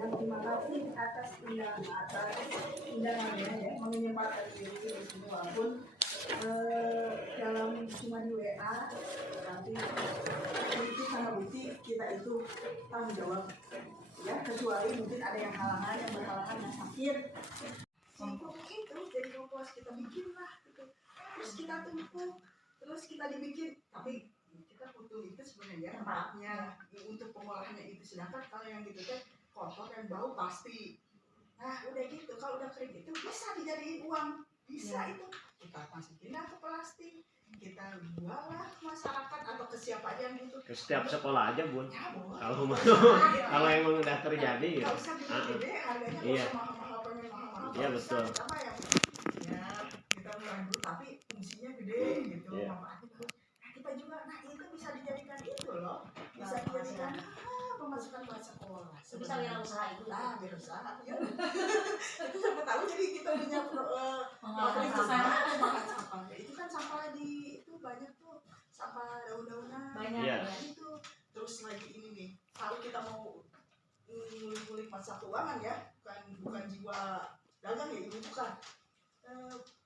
Dan terima kasih atas undangannya ya, menyempatkan diri di sini walaupun dalam cuma di WA, tapi itu sama bukti kita itu tanggung jawab ya, kecuali mungkin ada yang halangan, yang berhalangan, yang sakit. Simpul itu jadi kompas kita bikin lah gitu. Terus kita tumpuk, terus kita dibikin, tapi kita butuh itu sebenarnya tempatnya untuk pengolahannya itu. Sedangkan kalau yang gitu kan kotor dan bau pasti. Nah udah gitu, kalau udah kering itu bisa dijadiin uang, bisa itu kita masukin ke plastik, kita jual lah ke masyarakat atau ke siapa aja yang butuh. Ke setiap sekolah aja bun. Ya, kalau kalau emang udah terjadi gitu. Nggak usah gede-gede, harganya nggak usah mahal-mahal, pengen mahal-mahal. Iya betul. Sama yang ya kita mulai dulu tapi fungsinya gede gitu, manfaatnya bagus. Nah kita juga, nah itu bisa dijadikan itu loh, bisa dijadikan pemasukan buat sekolah. Bisa wirausaha itu lah, wirausaha ya. Itu siapa tahu jadi kita punya pengolahan sampah. Itu kan sampah di itu banyak tuh, sampah daun-daunan banyak ya. Itu terus lagi ini nih, kalau kita mau ngulik-ngulik masa keuangan ya, bukan jiwa dagang ya, ini bukan.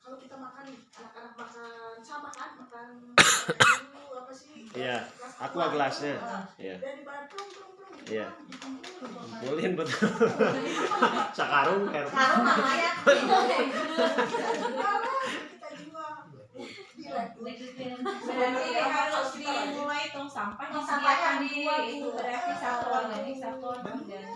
Kalau kita makan, anak-anak makan sampah kan, makan dulu apa sih? Iya, aqua gelasnya. Iya. Dan dibayar plung. Iya. Kumpulin betul. Sakarung kan. sekarang namanya Kita jual. Berarti harus dimulai tong sampah disediakan di itu, berarti satu organik, satu organik.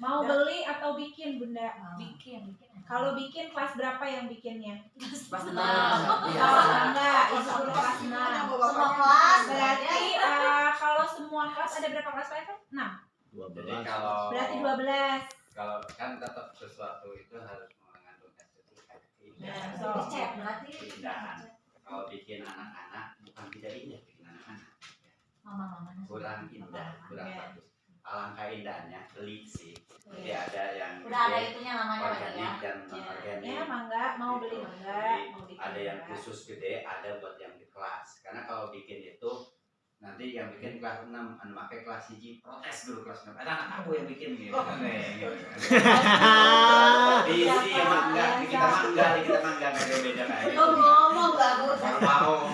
Mau beli atau bikin bunda? Bikin. Kalau bikin kelas berapa yang bikinnya? kelas 6. Enggak, itu dulu kelas 6. Semua kelas Berarti kalau semua kelas ada berapa kelas Pak? 6. Jadi kalau Berarti 12. kalau kan tetap sesuatu itu harus mengandung estetika keindahan. Cek berarti Keindahan. Kalau bikin anak-anak bukan tidak indah, bikin anak-anak mama kurang indah, kurang bagus. Alangkah indahnya beli sih. Jadi ada yang udah ada itunya namanya organik dan non Ya, organik. mangga, mau beli mangga, Jadi, mau bikin ada yang mangga. khusus gede, ada buat yang di kelas. Karena kalau bikin itu nanti yang bikin kelas 6, anu pakai kelas 1 protes dulu kelas 6. Ada anak aku yang bikin gitu. Gitu. Isi mangga, kita mangga enggak beda kayak. lo ngomong bagus Mau.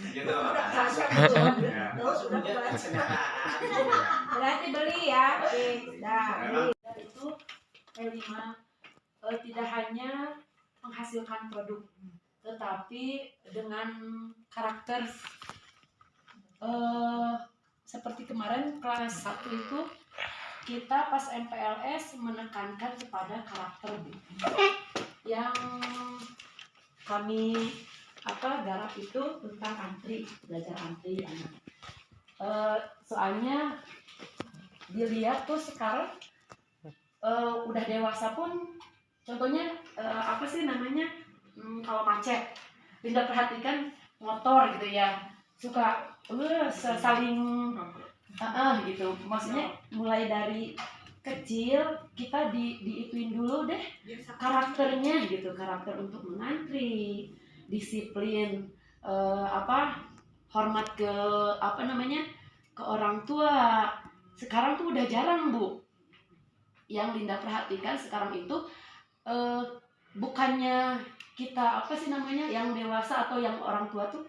Gitu makanya. Berarti beli ya. Oke, dah. Beli. Itu P5 tidak hanya menghasilkan produk, tetapi dengan karakter seperti kemarin kelas 1 itu kita pas MPLS menekankan kepada karakter yang kami garap itu tentang antri, belajar antri anak. Soalnya dilihat tuh sekarang udah dewasa pun, contohnya apa sih namanya, kalau macet, Linda perhatikan motor gitu ya, suka saling gitu. Maksudnya mulai dari kecil kita diituin dulu deh karakternya gitu, karakter untuk mengantri, disiplin, hormat ke ke orang tua. Sekarang tuh udah jarang Bu. Yang Linda perhatikan sekarang itu bukannya kita yang dewasa atau yang orang tua tuh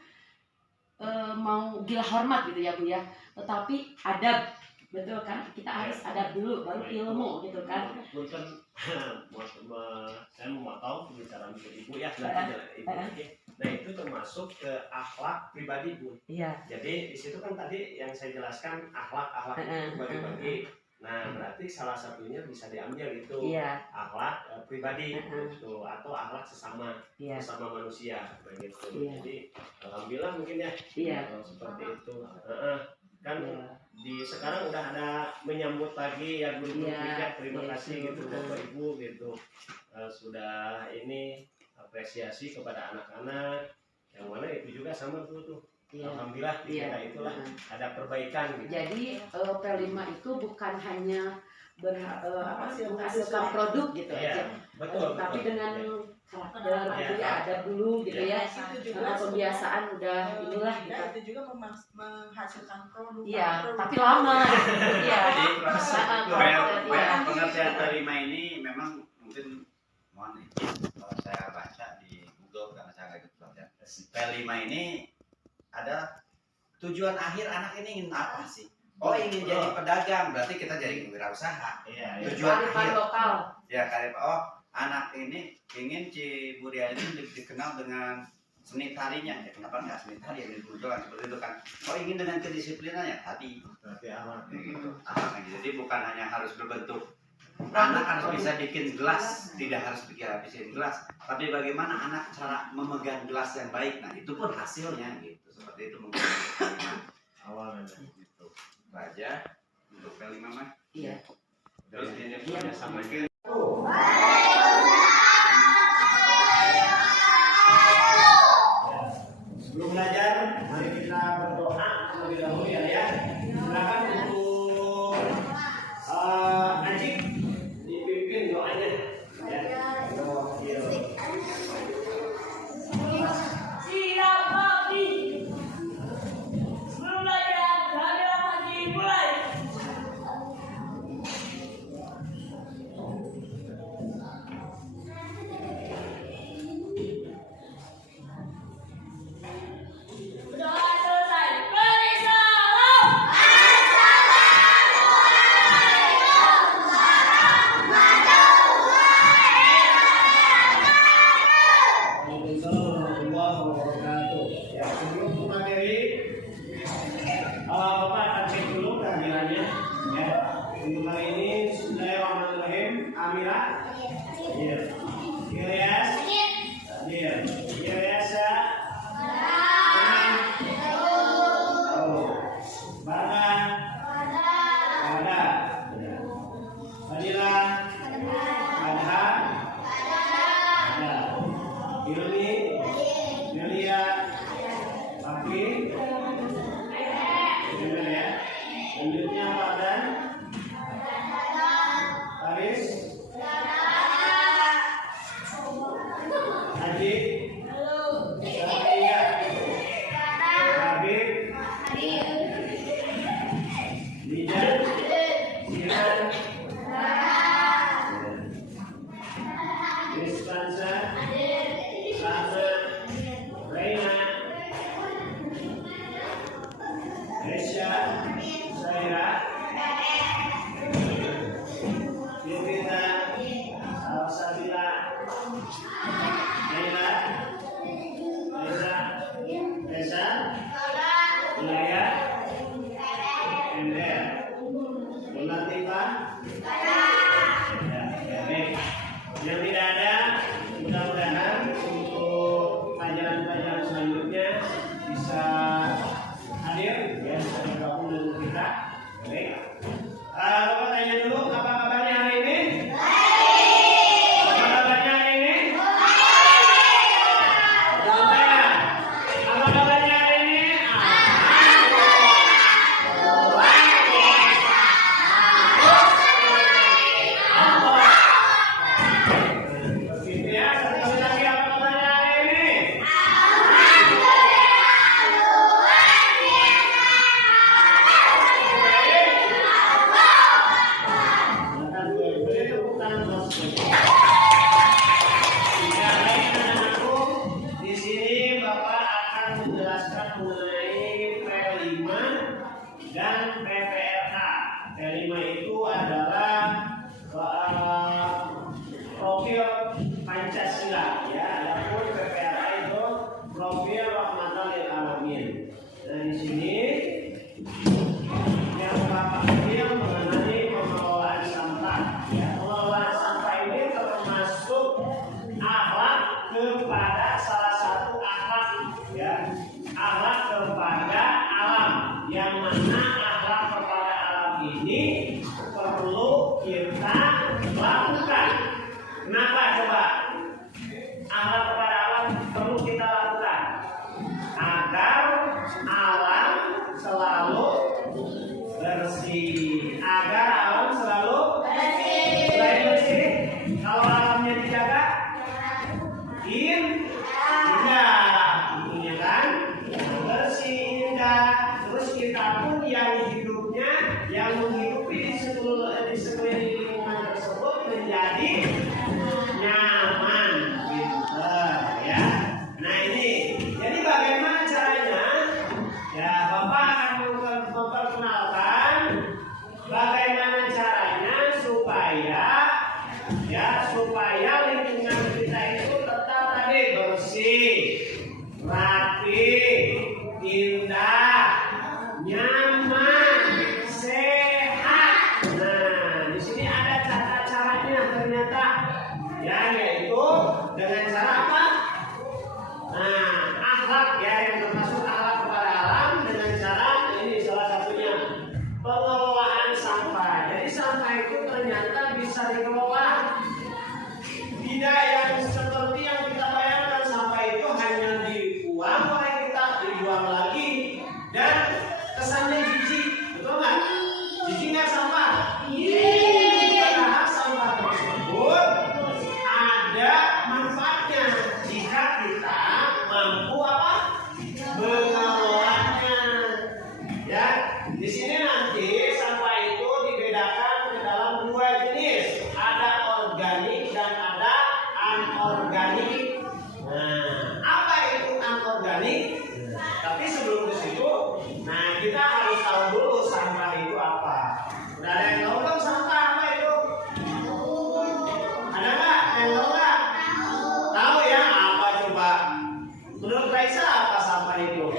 mau gila hormat gitu ya Bu ya, tetapi adab, betul kan? Kita harus adab dulu baru ilmu gitu kan. Punten, saya mau tahu pembicaraan ibu ya, ibu. Nah itu termasuk ke akhlak pribadi Bu. Iya. Jadi di situ kan tadi yang saya jelaskan akhlak itu bagi-bagi. Nah berarti salah satunya bisa diambil itu akhlak pribadi gitu, atau akhlak sesama manusia begitu. Jadi alhamdulillah mungkin ya seperti itu. Kan di sekarang udah ada menyambut lagi ya guru-guru pijat, terima kasih gitu Bapak Ibu gitu, sudah ini apresiasi kepada anak-anak yang mana itu juga sama tuh. Alhamdulillah kita itulah ada perbaikan gitu. Jadi P5 itu bukan hanya menghasilkan produk gitu aja, tapi dengan karakter gitu ya, ada dulu gitu ya, pembiasaan udah inilah gitu. Itu juga menghasilkan produk. Iya, tapi lama. Iya. Kajian P5 ini memang mungkin mohon izin kalau saya baca di Google karena saya nggak ikut pelatihan. P5 ini ada tujuan akhir anak ini ingin apa sih? Oh, ingin jadi pedagang, berarti kita jadi wirausaha. Iya. Tujuan akhir lokal. ya kayak anak ini ingin Ciburia ini dikenal dengan seni tarinya. Ya kenapa nggak seni tari yang dimunculkan seperti itu kan? Oh, ingin dengan kedisiplinannya tadi. Berarti alat Gitu. Jadi bukan hanya harus berbentuk anak harus bisa bikin gelas, tidak harus bikin gelas, tapi bagaimana anak cara memegang gelas yang baik. Nah, itu pun hasilnya gitu. Seperti itu mungkin awalnya. gitu. Baca untuk P5 mah. Iya. Terus ini punya sama gitu. Sebelum belajar, mari kita berdoa terlebih dahulu ya. Silakan untuk Ajik dipimpin doanya. Ya. Siap Bobby. Sebelum belajar, kehadiran Haji mulai. Doa selesai. Beri salam. Waalaikumsalam warahmatullahi wabarakatuh. Ya, sebelum materi, Bapak akan cek dulu kehadirannya. Ya, untuk hari ini Bismillahirrahmanirrahim. Amira, iya. Ilyas, iya. Ilyasa, oh. Bada, ya. Fadila, Adha, ada. Ilmi, Melia, Papi, benar ya. Selanjutnya Fardan, Faris, Haji, Satria, Habib, Lijan, Sinan, Rizkansa, Sama, Reina, Resya, Saira, Yuvita, Salsabila, Naila, Reza, Ilaya, Ember, Latifah, ya, baik. Yang tidak ada, mudah-mudahan untuk pelajaran-pelajaran selanjutnya bisa hadir ya, bisa bergabung dengan kita. Baik. Bapak tanya dulu, apa kabarnya hari ini? Apa kabarnya hari ini? Jangan tanya. Apa kabarnya hari ini? Begitu ya, sekali lagi apa kabarnya hari ini? Di sini Bapak akan menjelaskan mengenai P5 dan PPRH. P5 itu adalah profil Pancasila, ya. Adapun PPRH itu profil Rahmatan lil Alamin. Nah, di sini yang Bapak ambil mengenai pengelolaan sampah. Ya, pengelolaan sampah ini termasuk akhlak kepada salah satu akhlak, ya, akhlak kepada alam, yang mana akhlak kepada alam ini perlu kita lakukan. Kenapa coba? Akhlak kepada alam perlu kita lakukan agar alam selalu bersih, agar alam selalu bersih. Selain bersih, kalau alamnya dijaga, indah, tentunya kan, bersih, indah. Terus kita pun yang hidupnya, yang menghidupi di sekeliling lingkungan tersebut sampah itu ternyata bisa dikelola. Tidak yang seperti yang kita bayangkan, sampah itu hanya dibuang oleh kita, dibuang lagi, dan kesannya jijik, betul nggak? Jijik nggak sampah? Padahal sampah tersebut ada manfaatnya jika kita mampu apa? Mengelolanya. Ya, di sini nanti sampah itu dibedakan ke dalam dua jenis, ada organik dan ada anorganik. Nah, apa itu anorganik? Tapi sebelum ke situ, nah kita harus tahu dulu sampah itu apa. Udah ada yang tahu belum sampah apa itu? Ada nggak? Yang tahu nggak? Tahu ya? Apa coba? Menurut Raisa apa sampah itu?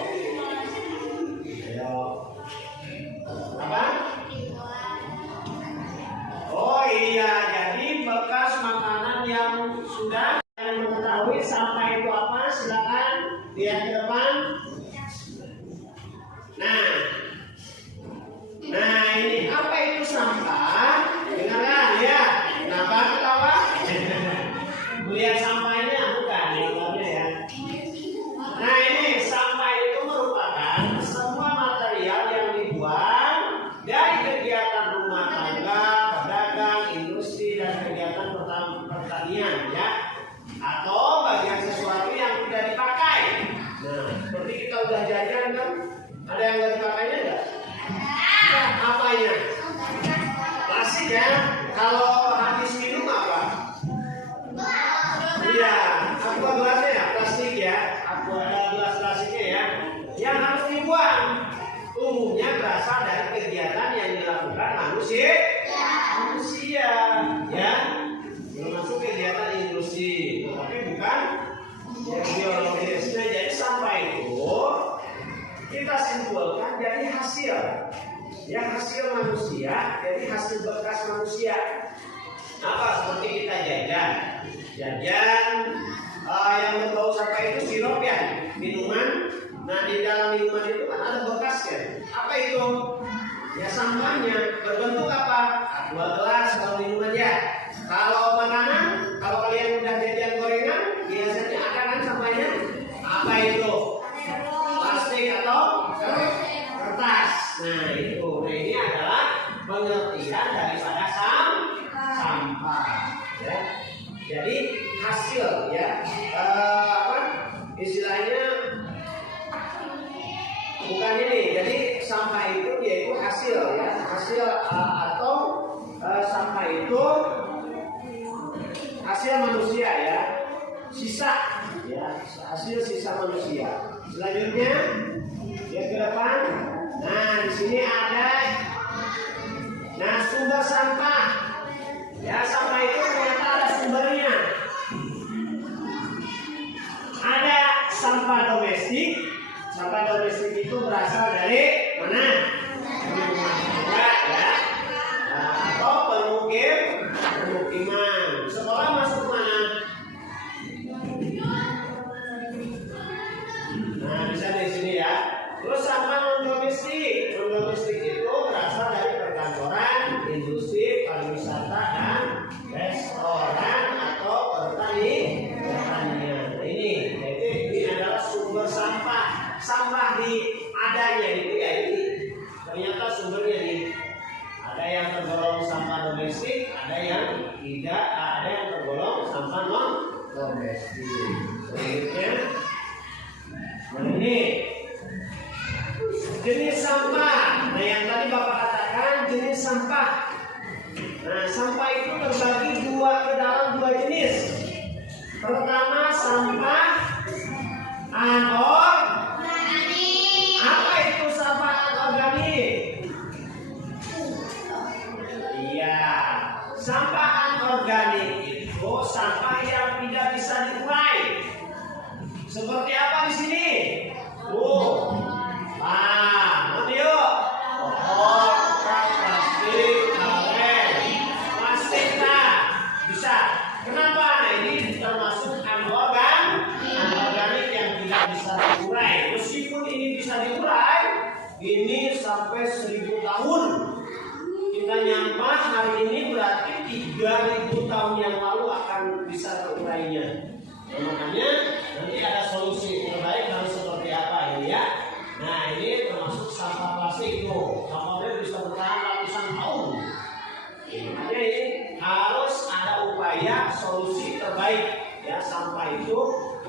Ayo. Apa? Oh iya, jadi bekas makanan yang sudah yang mengetahui sampah itu apa, silakan lihat ke depan. Nah ini apa itu sampah? Dengarkan ya. Kenapa ketawa? Melihat sampahnya bukan gambarnya ya. Nah ini sampah itu merupakan semua material yang dibuang dari kegiatan rumah tangga, pedagang, industri dan kegiatan pertanian ya, atau bagian sesuatu yang tidak dipakai. Nah seperti kita udah jajan kan, ada yang nggak dipakainya nggak? Apanya? Plastik ya. Kalau habis minum apa? Iya, aqua gelasnya ya, plastik ya. Aqua gelas plastiknya ya. Yang harus dibuang umumnya berasal dari kegiatan yang dilakukan manusia, ya. Termasuk kegiatan industri, tapi bukan yang biologis. Nah, jadi sampah itu kita simpulkan dari hasil. Ya hasil manusia, jadi hasil bekas manusia. Apa seperti kita jajan yang berbau sampah itu sirup ya, minuman. Nah di dalam minuman itu kan ada bekasnya. Apa itu? Ya sampahnya berbentuk apa? Aqua gelas kalau minuman ya. Kalau makanan, kalau kalian udah jajan gorengan, biasanya ada kan sampahnya. Apa itu? Plastik atau kertas. Nah itu. Nah ini adalah pengertian daripada sampah. Ya. Jadi hasil ya istilahnya bukan ini. Jadi sampah itu yaitu hasil ya, hasil atau sampah itu hasil manusia ya, sisa ya, hasil sisa manusia. Selanjutnya ya ke depan. Nah, di sini ada sumber sampah. Ya, sampah itu ternyata ada sumbernya. Ada sampah domestik. Sampah domestik itu berasal dari mana? Dari rumah tangga ya. Atau permukiman. Sekolah masuk mana? Nah, bisa di sini ya. Terus sampah non-domestik. Non-domestik itu berasal dari perkantoran, industri, pariwisata, dan restoran atau pertanian. Nah, ini adalah sumber sampah. Sampah di adanya itu ya ini. Ternyata sumbernya ini. Ada yang tergolong sampah domestik, ada yang tidak, ada yang tergolong sampah non-domestik. Selanjutnya, nah ini jenis sampah. Nah yang tadi Bapak katakan jenis sampah. Nah sampah itu terbagi ke dalam dua jenis. Pertama sampah anorganik. Apa itu sampah anorganik? Iya, sampah anorganik itu sampah yang tidak bisa diurai. Seperti apa di sini? Nanti yuk. Pohon, plastik, karet, plastik bisa. Kenapa? Nah ini termasuk anorganik yang tidak bisa diurai. Meskipun ini bisa diurai, ini sampai 1000 tahun. Kita nyampah hari baik ya sampah itu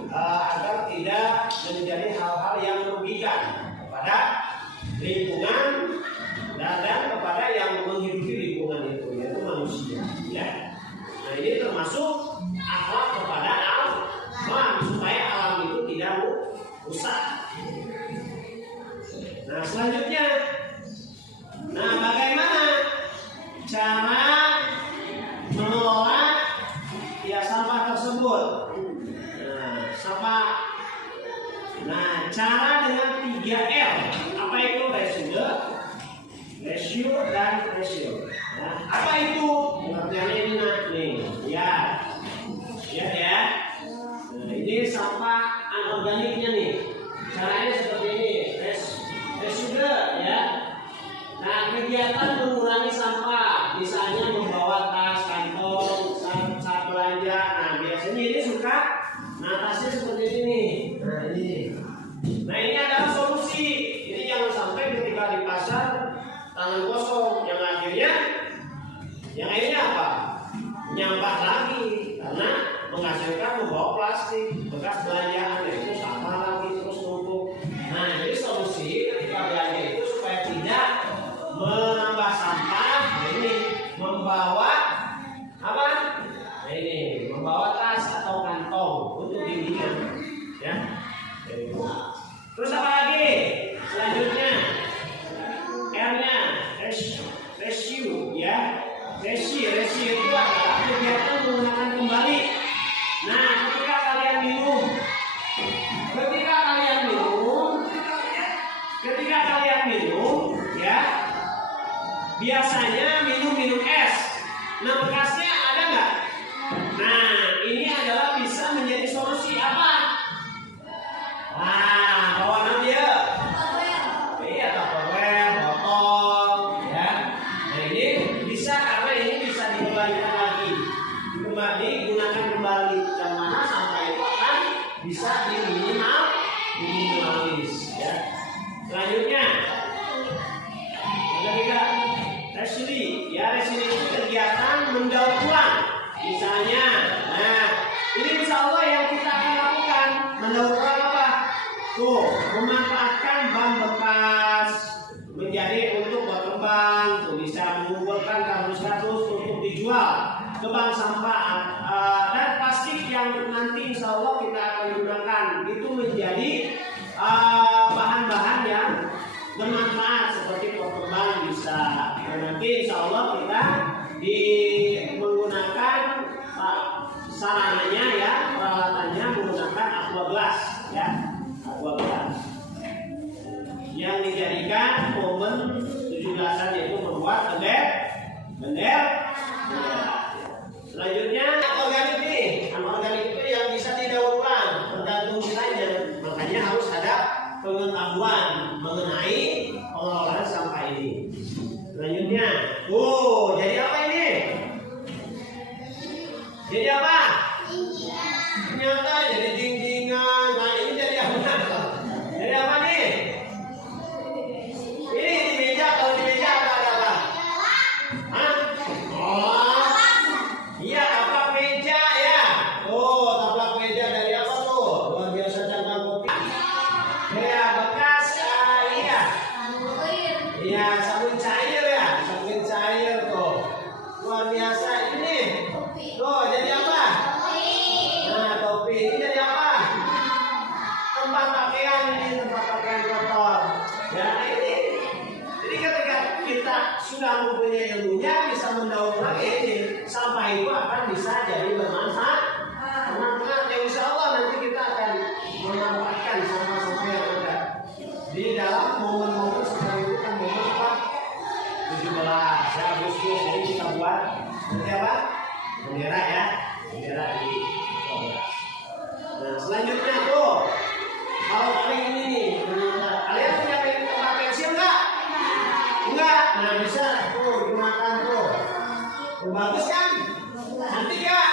agar tidak menjadi hal-hal yang merugikan kepada lingkungan dan kepada yang menghidupi lingkungan itu, yaitu manusia ya. Nah ini termasuk akhlak kepada alam supaya alam itu tidak rusak. Nah selanjutnya, nah bagaimana cara mengelola ya sampah tersebut? Nah cara dengan 3R, apa itu? Ratio dan ratio. Nah, apa itu? Pengertiannya ini nih, ya. Nah, ini sampah anorganiknya nih. Caranya seperti ini, ratio ya. Nah, kegiatan mengurangi sampah, misalnya membawa tas, kantong, saat belanja. Nah, biasanya ini suka tasnya seperti ini. Nah, ini adalah solusi. Ini jangan sampai ketika di pasar tangan kosong, yang akhirnya apa? Nyampah lagi karena menghasilkan membawa plastik bekas belanjaan, itu sampah lagi terus numpuk. Nah, jadi solusi ketika belanja itu supaya tidak menambah sampah, ini membawa apa? Nah, ini membawa tas atau kantong untuk bimbingan, ya. Terus apa lagi? Selanjutnya R-nya ratio, ya. Ratio itu adalah kegiatan menggunakan kembali. Nah, ketika kalian minum, ya, biasanya minum es. Nah, bekasnya ada nggak? Nah, ini adalah bisa menjadi solusi apa? Nah, bawa dia. Iya, Tupperware, botol, ya. Nah, ini bisa karena ini bisa dikembalikan lagi, digunakan kembali, dan mana sampah itu akan bisa diminimalis, ya. Selanjutnya, ada juga recycling, ya. Recycling itu kegiatan mendaur ulang, misalnya. Nah, ini insya Allah yang kita akan lakukan mendaur ulang apa? Tuh, memanfaatkan ban bekas menjadi untuk berkembang, tuh bisa mengumpulkan kardus-kardus untuk dijual ke bank sampah, dan plastik yang nanti insya Allah kita akan gunakan itu menjadi bahan-bahan yang bermanfaat seperti berkembang bisa. Dan nanti insya Allah kita menggunakan sarananya, ya, peralatannya menggunakan aqua glass, ya. Yang dijadikan momen 17-an yaitu membuat bendera. Selanjutnya organik nih. Organik itu yang bisa didaur ulang, tergantung nilainya. Makanya harus ada pengetahuan mengenai pengelolaan sampah ini. Selanjutnya, jadi apa ini? Jadi apa? Ternyata jadi dindingan. Nah, ini jadi apa? Jadi apa nih? Ini di meja, kalau di meja ada apa? Hah? Oh, iya, taplak meja, ya. Taplak meja dari apa tuh? Luar biasa cangkang kopi. Ya, bekas, iya. Iya, sabun cair, ya. Sabun cair tuh. Luar biasa ini. Tuh, jadi apa? Nah, topi ini jadi apa? Tempat pakaian ini, tempat pakaian kotor. Ya, ini. Jadi ketika kita sudah mempunyai ilmunya, bisa mendaur ulang ini, sampah itu akan bisa jadi bermanfaat. Yang insya Allah nanti kita akan memanfaatkan sampah-sampah yang ada di dalam momen-momen seperti itu, kan momen apa? 17 Agustus, jadi kita buat nanti apa? Bendera, ya, bendera di Kongres. Nah, selanjutnya tuh, kalau kali ini nih, kalian punya tempat pensil nggak? Enggak. Nah, bisa tuh gunakan tuh. Bagus kan? Cantik ya?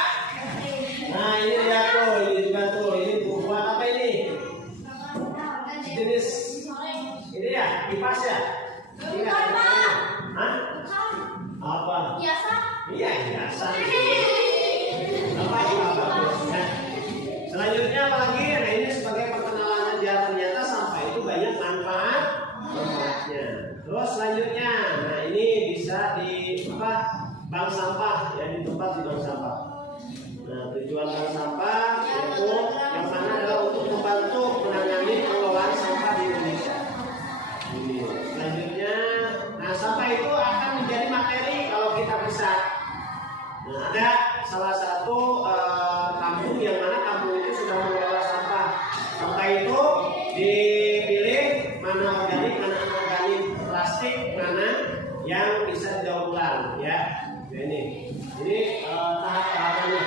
Nah, ini dia tuh, ini juga tuh, ini buat apa ini? Jenis ini ya, kipas ya? Ini hah? Apa? Biasa. Iya, biasa. Apa bagus? Selanjutnya apalagi? Nah ini sebagai perkenalan aja, ternyata sampah itu banyak manfaatnya. Terus selanjutnya, nah ini bisa di bank sampah, ya di tempat di bank sampah. Nah tujuan bank sampah yaitu yang mana adalah untuk membantu menangani pengelolaan sampah di Indonesia. Ini. Selanjutnya, nah sampah itu akan menjadi materi kalau kita bisa. Nah, ada salah satu kampung yang mana kampung itu sudah mengelola sampah. Sampah itu dipilih mana organik, mana anorganik, plastik, mana yang bisa didaur ulang, ya. Ini tahap-tahapannya.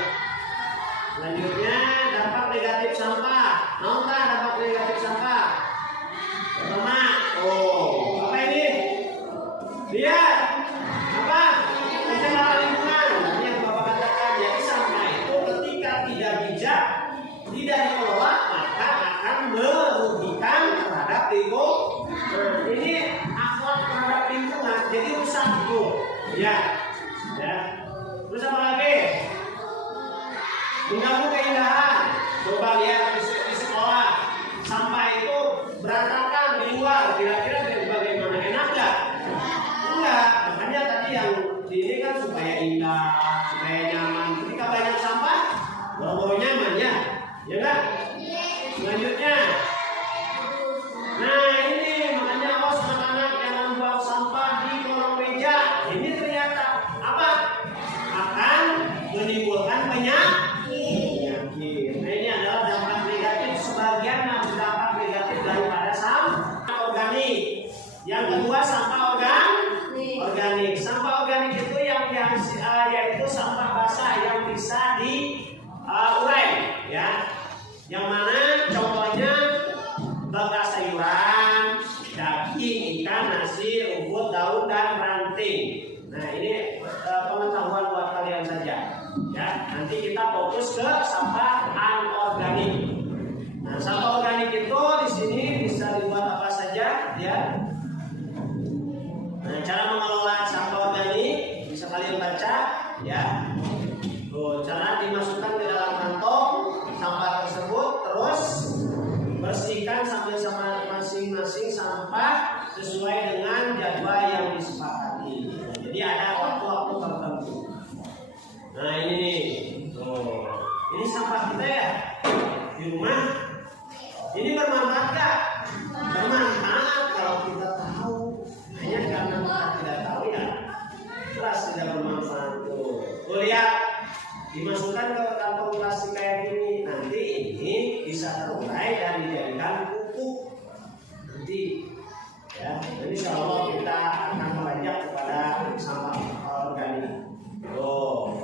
Selanjutnya dampak negatif sampah. Mau nggak dampak negatif sampah? Pertama, apa ini? Lihat, apa? Pencemaran lingkungan. Ini yang Bapak katakan. Jadi sampah itu ketika tidak bijak, tidak dikelola, maka akan merugikan terhadap lingkungan. Ini akhlak terhadap lingkungan. Jadi rusak itu. Ya. Terus apa lagi? Mengganggu keindahan. Coba lihat di sekolah, sampah itu berantakan di luar. Kira-kira bagaimana? Enak nggak? Enggak. Makanya tadi yang ini kan supaya indah, supaya nyaman. Ketika banyak sampah, boro-boro nyaman ya. Ya nggak? Selanjutnya, nah ini makanya awas anak-anak jangan buang sampah di kolong meja. Ini ternyata apa? Akan menimbulkan penyakit. Nah ini adalah dampak negatif, sebagian dampak negatif daripada sampah organik. Yang kedua sampah organik. Sampah organik itu yaitu sampah basah yang bisa diurai, ya. Yang mana contohnya bekas sayuran, daging, ikan, nasi, rumput, daun dan ranting. Nah ini pengetahuan buat kalian saja. Ya, nanti kita fokus ke sampah anorganik. Nah, sampah organik itu di sini bisa dibuat apa saja, ya. Nah, cara mengelola sampah organik bisa kalian baca, ya. Cara dimasukkan ke dalam kantong sampah tersebut, terus bersihkan sampai sama masing-masing sampah sesuai dengan jadwal yang disepakati. Jadi ada waktu-waktu tertentu. Nah ini nih, ini sampah kita ya di rumah. Ini bermanfaat gak? Bermanfaat kalau kita tahu. Hanya karena kita tidak tahu ya, jelas tidak bermanfaat. Tuh lihat, dimasukkan ke kantong plastik kayak gini. Nanti ini bisa terurai dan dijadikan pupuk. Nanti, ya. Jadi insya Allah kita akan belajar kepada sampah organik.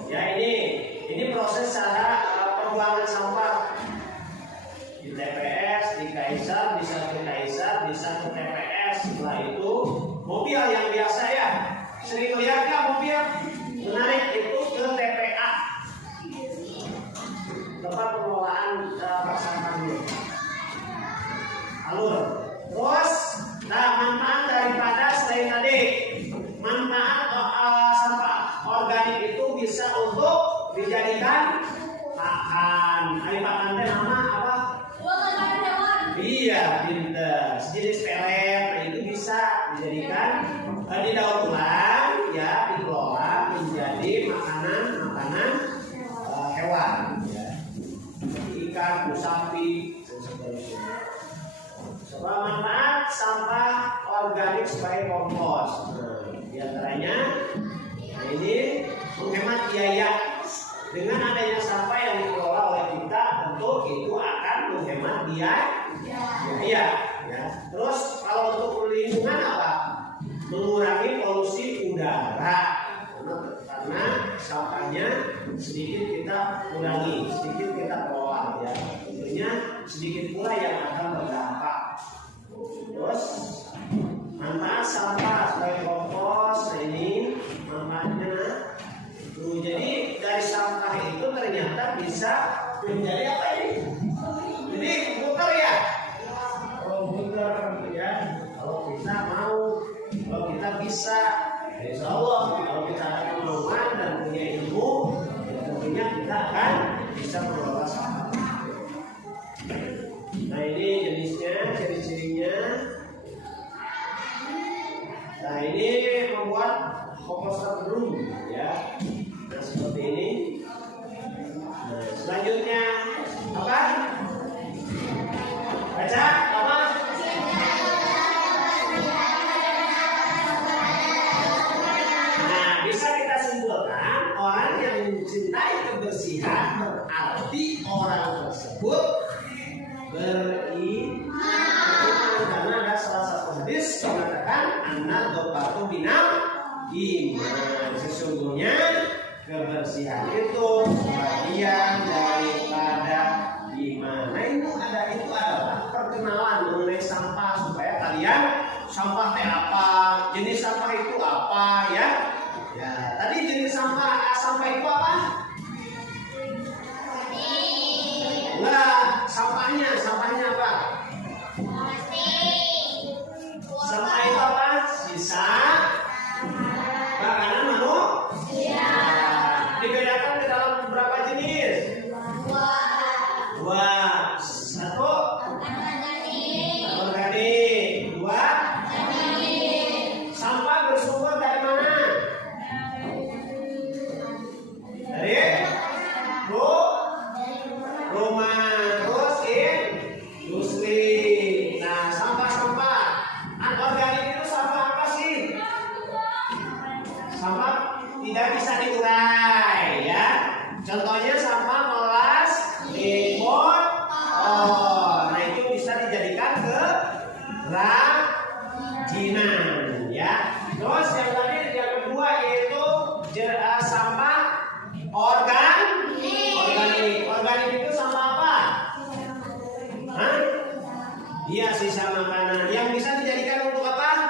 Ya ini proses cara pembuangan sampah di TPS, di Kaisar, bisa ke Kaisar, bisa ke TPS. Setelah itu mobil yang biasa ya, sering lihat ya mobil menarik itu ke TPA, tempat pengelolaan sampah alur. Terus, manfaat daripada selain tadi, manfaat sampah organik itu bisa untuk dijadikan pakan. Pakan teh nama apa? Iya, sejenis pelet. Itu bisa dijadikan didaur ulang, ya, dikelola menjadi makanan hewan, ya. Ikan, sapi, dan sebagainya. Manfaat sampah organik sebagai kompos. Di antaranya, ini menghemat biaya. Dengan adanya sampah yang dikelola oleh kita, tentu itu akan menghemat biaya. Ya. Terus kalau untuk lingkungan apa? Mengurangi polusi udara. Karena sampahnya sedikit kita kurangi, sedikit kita kelola, ya. Tentunya sedikit pula yang akan berdampak. Terus manfaat sampah sebagai kompos, ini manfaatnya. Jadi dari sampah itu ternyata bisa menjadi apa ini? Jadi komputer ya, komputer ya. Kalau kita mau, kalau kita bisa, insya Allah kalau kita ada kemauan dan punya ilmu, ya tentunya kita akan bisa mengelola sampah. composter room ya. Nah seperti ini. Nah, selanjutnya apa? Baca apa? Nah bisa kita simpulkan orang yang mencintai kebersihan berarti orang tersebut beriman, karena ada salah satu hadis mengatakan anak bapatu binam iman, sesungguhnya kebersihan itu bagian daripada iman. Nah itu adalah perkenalan mengenai sampah supaya kalian sampah teh apa, jenis sampah itu apa ya. Ya tadi jenis sampah itu apa? Enggak, sampahnya apa? Sampah itu apa? Sisa makanan manusia. Dibedakan ke dalam berapa jenis? Dua. Satu organik. Dua sampah bersumber dari mana? Dari rumah. Terus industri. Nah sampah-sampah anorganik itu sampah apa sih? Sampah tidak bisa diurai ya. Contohnya sampah plastik, botol. Nah itu bisa dijadikan kerajinan ya. Terus yang tadi yang kedua yaitu sampah organik. Organik itu sampah apa? Hah? Iya sisa makanan yang bisa dijadikan untuk apa?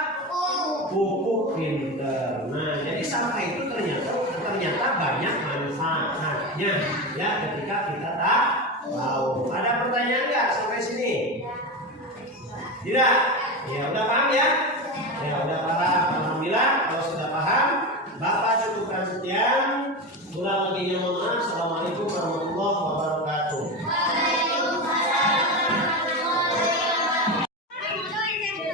Pupuk pinter. Nah jadi sampah itu ternyata banyak manfaatnya ya ketika kita tahu. Ada pertanyaan nggak sampai sini? Tidak? Ya udah paham ya? Ya udah paham. Alhamdulillah kalau sudah paham. Bapak cukupkan sekian. Kurang lebihnya mohon maaf. Assalamualaikum warahmatullahi wabarakatuh.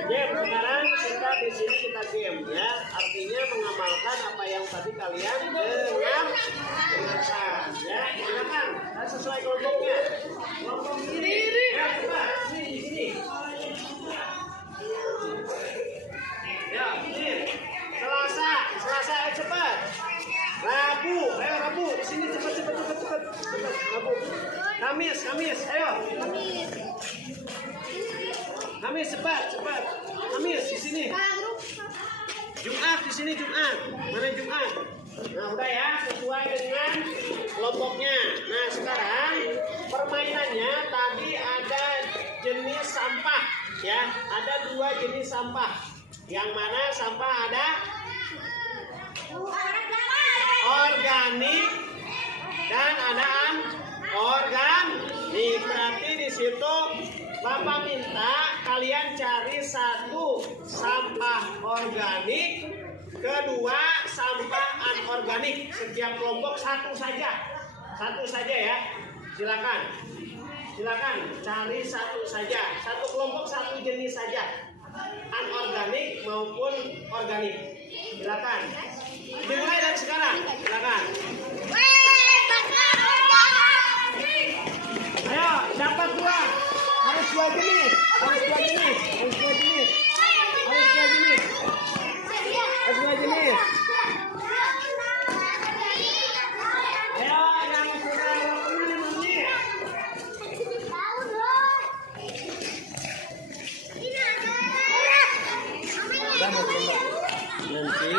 Ya, sekarang kita di sini kita game ya. Artinya mengamalkan apa yang tadi kalian dengarkan ya. Silakan, sesuai kelompoknya. Kelompok ini. Ya, cepat. Sini. Ya, sini. Selasa, cepat. Rabu, di sini cepat. Rabu. Kamis, ayo. Kamis cepat. Kamis di sini. Jumat di sini Jumat. Mana Jumat? Nah udah ya, sesuai dengan kelompoknya. Nah sekarang permainannya tadi ada jenis sampah ya. Ada 2 jenis sampah. Yang mana sampah ada organik dan ada anorganik. Berarti di situ Bapak minta kalian cari 1 sampah organik, kedua sampah anorganik. Setiap kelompok 1 saja. 1 saja ya. Silakan cari 1 saja. 1 kelompok 1 jenis saja. Anorganik maupun organik. Silakan. Dimulai dari sekarang. Silakan. Ayo, dapat 2. Harus 2 jenis. Ayo, yang sudah waktunya 5 menit. Nanti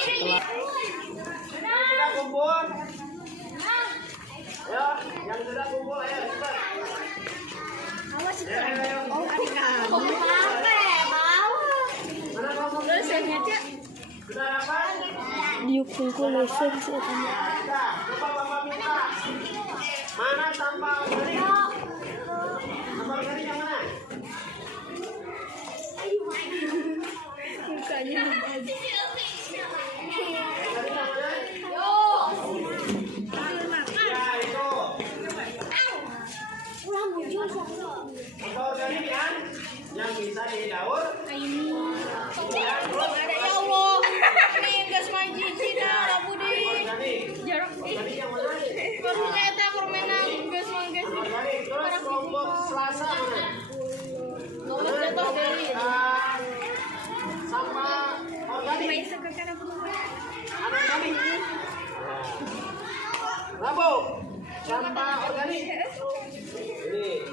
setelah sudah kumpul, ayo, yang sudah kumpul ayo cepat. Sudah dapat? Diukur lesson sih katanya. Coba Bapak minta. Mana sampah organik? Sampah organik yang mana? Mukanya Organik yang mana? Ya itu. Sampah organik yang bisa didaur. ini. Ya, terus Ya Allah, ini gas majid.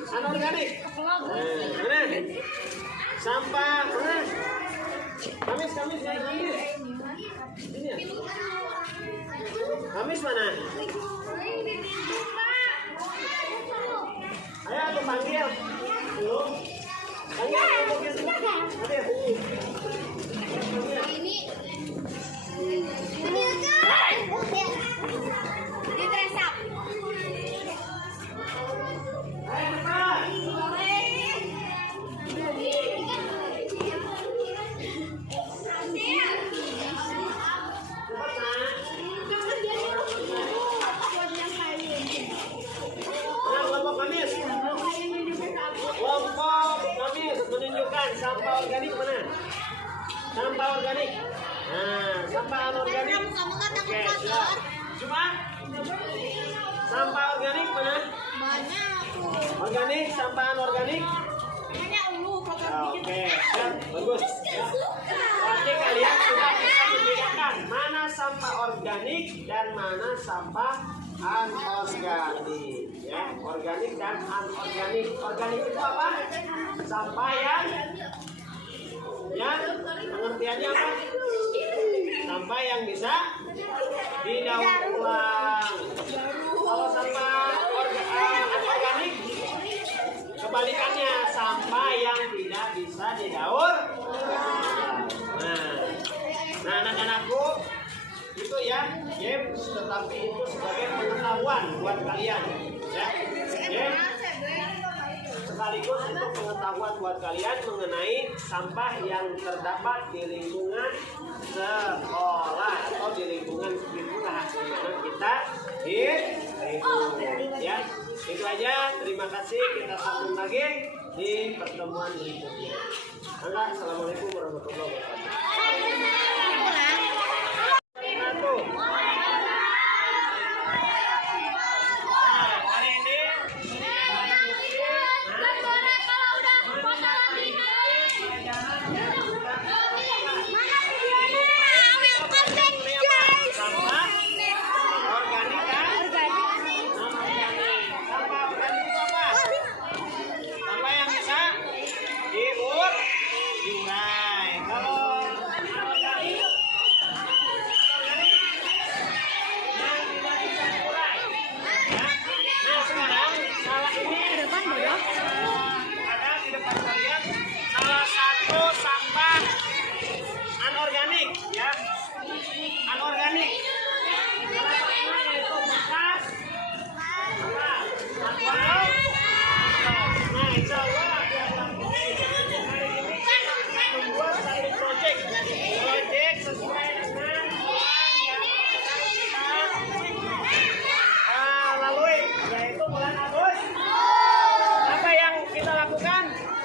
anorganik. Nah, mana? Sampah mana? Kamis naik ini. Ini ya? Kamis mana? Ayo aku panggil. Belum. Panggil. Menunjukkan sampah organik mana? Sampah organik. Nah, sampah anorganik. Oke, siap. Coba. Sampah organik mana? Organik, sampah anorganik. Oke, siap. Bagus. Berarti kalian sudah bisa membedakan mana sampah organik dan mana sampah anorganik. Ya, organik dan anorganik. Organik itu apa? Sampah yang pengertiannya apa? Sampah yang bisa didaur ulang. Kalau sampah anorganik kebalikannya, sampah yang tidak bisa didaur ulang. Nah anak-anakku, itu ya games, tetapi itu sebagai pengetahuan buat kalian ya. Game sekaligus untuk pengetahuan buat kalian mengenai sampah yang terdapat di lingkungan sekolah atau di lingkungan sekitar kita hidup ya. Itu aja, terima kasih, kita sambung lagi di pertemuan berikutnya. Assalamualaikum warahmatullahi wabarakatuh.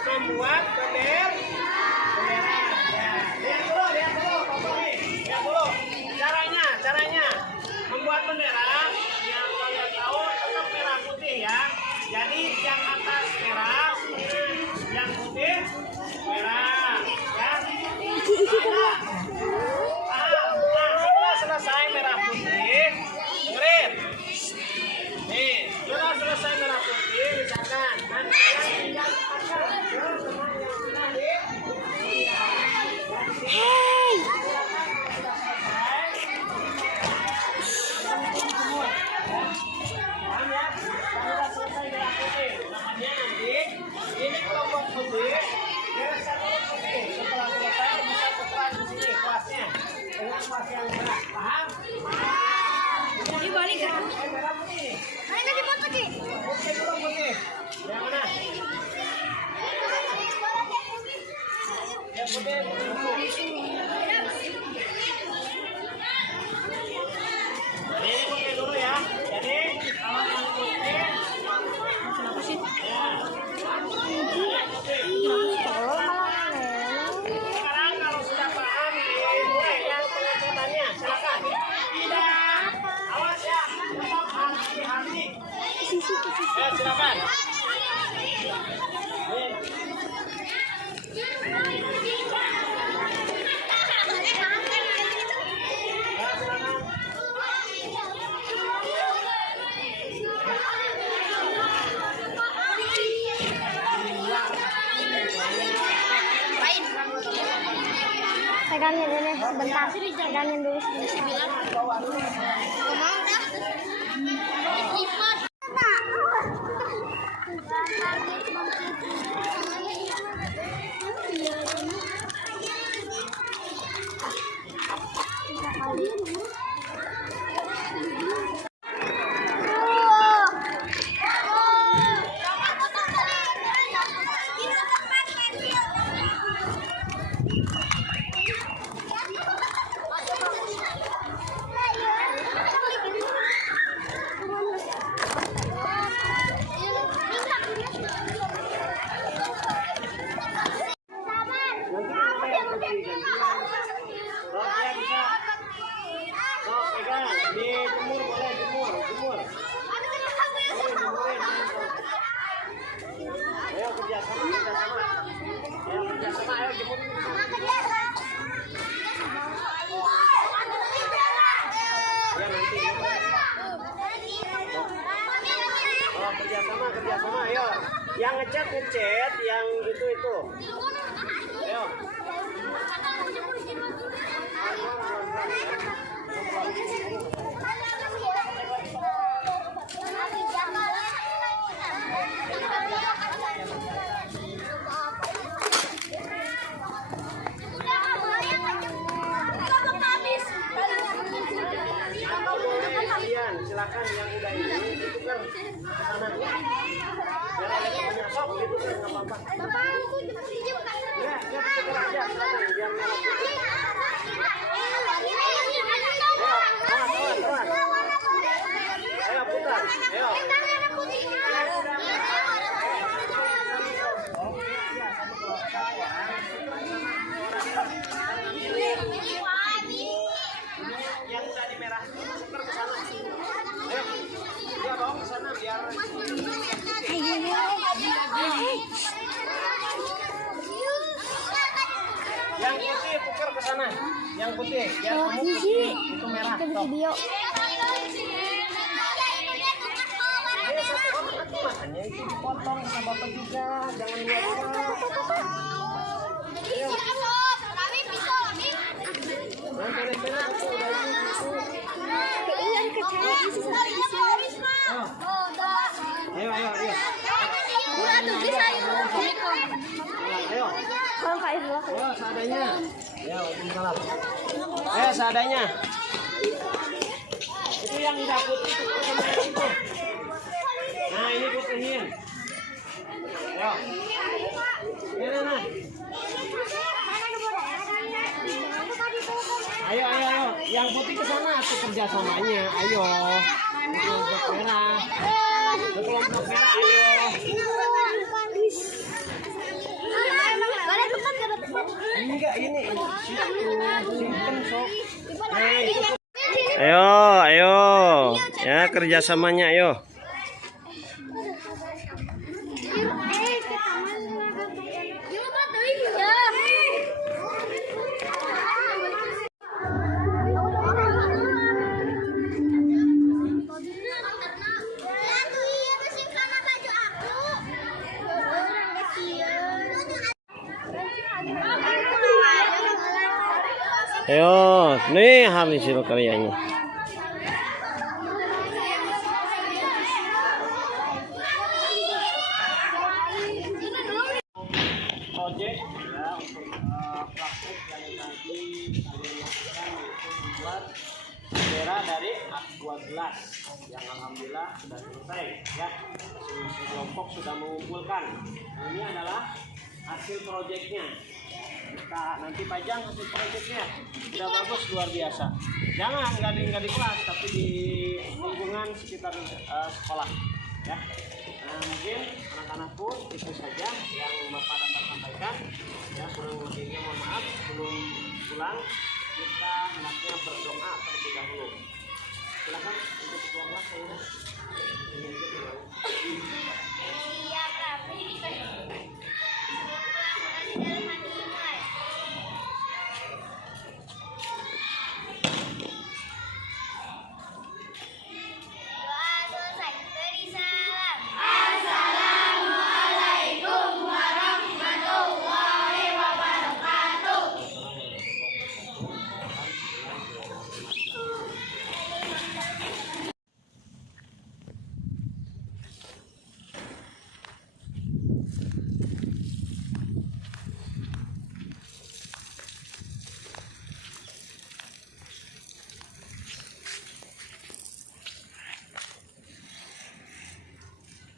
Membuat bendera. Lihat dulu. Caranya membuat bendera yang kalian tahu tetap merah putih ya. Jadi yang atas merah, yang putih merah ya. Setelah selesai merah putih, dengerin. Nih, sudah selesai merah putih, misalkan nanti yang ini kelompok putih, setelah selesai bisa tukeran di sini kelasnya dengan kelas yang berat, paham? Ini balik ya? Merah putih. Mana tadi putih? Putih belum putih. Yang mana? Yang putih. Ini putih dulu ya. Jadi kalau yang putih, apa sih? Ya. Sekarang kalau sudah paham dimulai yang pengajarannya, silakan. Tidak, awas ya, tetap hati-hati. Ya silakan. pegangin ini sebentar. Pegangin dulu sebentar. Kerjasama, ayo. Yang ngecat, yang itu. Ayo. Silakan yang udah ini ditukar ke sana ya. Jangan ada banyak sok gitu kan enggak apa-apa. Ya, tukar aja silakan yang merah putih. Ayo putar. Ayo. Yang tadi merah tukar ke sana. Ayo. Dia bawa ke sana biar yang putih tukar ke sana. Yang putih, yang kamu putih itu merah. Video. Ini satu orang makanya itu dipotong sama bapak juga. Jangan lupa. Ayo. Ayo, seadanya. Ya, waalaikumsalam. Ayo, seadanya. Itu yang udah putih itu sama yang itu. Nah, ini putihin. Ayo. Nah. Ayo. Yang putih ke sana tuh kerjasamanya. Ayo. Kelompok merah. Kelompok merah, ayo. Enggak, ini. Simpen sok. Nah, itu. Ayo. Ya, kerjasamanya, ayo. Ayo, nih hasil karyanya. Project ya untuk praktek yang tadi kalian lakukan yaitu membuat bendera dari A12 yang alhamdulillah sudah selesai ya. Masing-masing kelompok sudah mengumpulkan. Nah, ini adalah hasil proyeknya. Kita nanti pajang hasil proyeknya, sudah bagus, luar biasa. Jangan nggak di kelas, tapi di lingkungan sekitar sekolah ya. Nah, mungkin anak-anakku itu saja yang Bapak dapat sampaikan ya, kurang lebihnya mohon maaf. Sebelum pulang kita hendaknya berdoa terlebih dahulu. Silakan untuk keluar kelas saya.